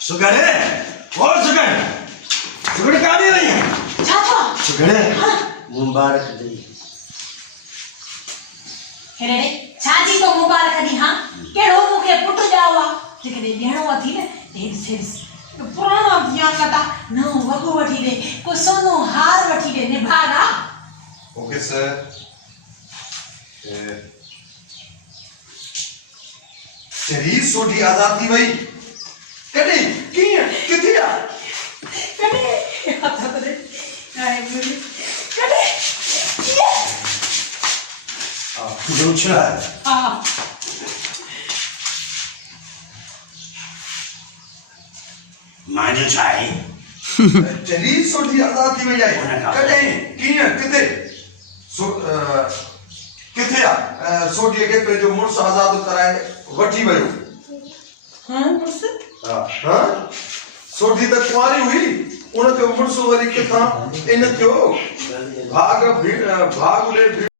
सुगड़े और सुगड़ सुगड़ काढ़ी रही है चाचा सुगड़े मुबारक दी हेरे छाजी तो मुबारक दी हां केड़ो मुके पुट जावा जेके भेणो अथी ने देर सेस पुराणो दिया कता नो वगो वठी दे को सोनो हार वठी दे ने भागा ओके सर तेरी सोडी आजाद थी भाई कॾे कीअं किथे आ कड़े आता करे आए मुझे कड़े जो छड़ा है हां माने चाहे तेरी सोडी आजाद थी भाई कॾे कीअं किथे किथे आ सोडी के पंहिंजो मुड़स आजाद कराए वठी वियो हां मुर्स हां सोडी त कुंवारी हुई उन जो मुड़स वरी किथां इन थियो भाग उड़े